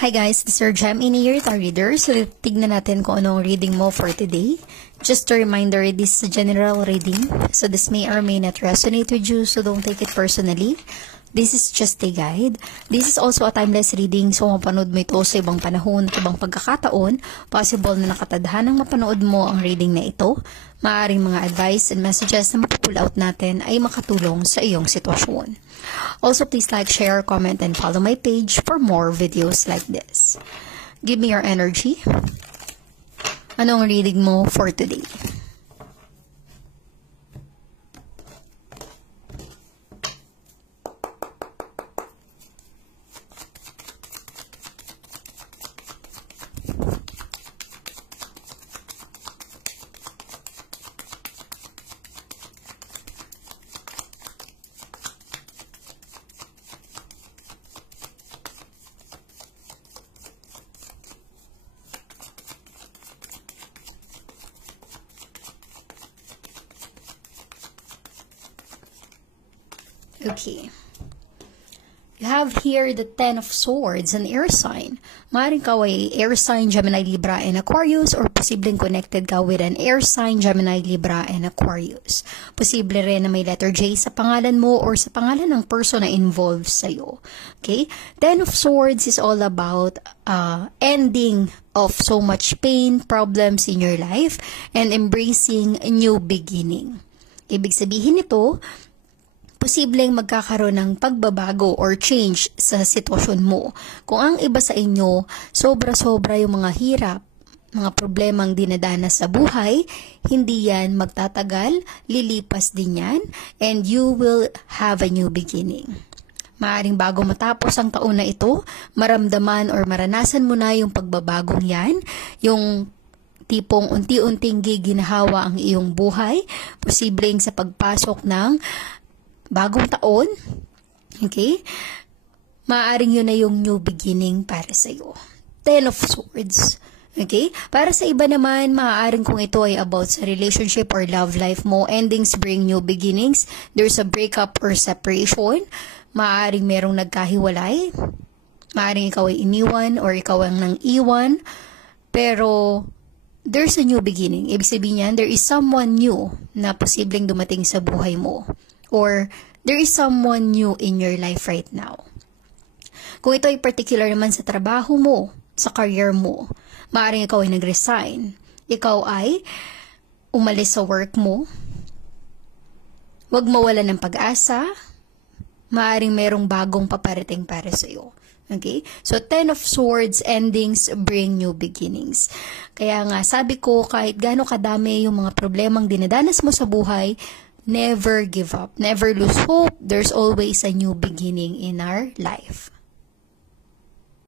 Hi guys, this is your Gemini here, our reader. So, tignan natin kung anong reading mo for today. Just a reminder, this is a general reading. So, this may or may not resonate with you, so don't take it personally. This is just a guide. This is also a timeless reading, so mapanood mo ito sa ibang panahon at ibang pagkakataon. Possible na nakatadhanang mapanood mo ang reading na ito. Maaring mga advice and messages na mapupull out natin ay makatulong sa iyong sitwasyon. Also, please like, share, comment, and follow my page for more videos like this. Give me your energy. Anong reading mo for today? Okay. You have here the Ten of Swords, an air sign. Maaaring ka ay air sign, Gemini, Libra, and Aquarius, or posibleng connected ka with an air sign, Gemini, Libra, and Aquarius. Posible rin na may letter J sa pangalan mo or sa pangalan ng person na involved sa'yo. Okay? Ten of Swords is all about ending of so much pain, problems in your life, and embracing a new beginning. Ibig sabihin nito, posibleng magkakaroon ng pagbabago or change sa sitwasyon mo. Kung ang iba sa inyo, sobra-sobra yung mga hirap, mga problemang dinadanas sa buhay, hindi yan magtatagal, lilipas din yan, and you will have a new beginning. Maaring bago matapos ang taon na ito, maramdaman or maranasan mo na yung pagbabagong yan, yung tipong unti-unting giginhawa ang iyong buhay, posibleng sa pagpasok ng bagong taon, okay? Maaaring yun na yung new beginning para sa iyo. Ten of Swords, okay? Para sa iba naman, maaaring kung ito ay about sa relationship or love life mo, endings bring new beginnings. There's a breakup or separation. Maaaring merong nagkahiwalay. Maaaring ikaw ay iniwan or ikaw ang nang iwan. Pero there's a new beginning. Ibig sabihin yan, there is someone new na posibleng dumating sa buhay mo. Or there is someone new in your life right now. Kung ito ay particular naman sa trabaho mo, sa career mo, maaaring ikaw ay nag-resign, ikaw ay umalis sa work mo, huwag mawala ng pag-asa, maaaring merong bagong paparating para sa iyo. Okay? So, Ten of Swords, endings bring new beginnings. Kaya nga, sabi ko, kahit gaano kadami yung mga problemang dinadanas mo sa buhay, never give up. Never lose hope. There's always a new beginning in our life.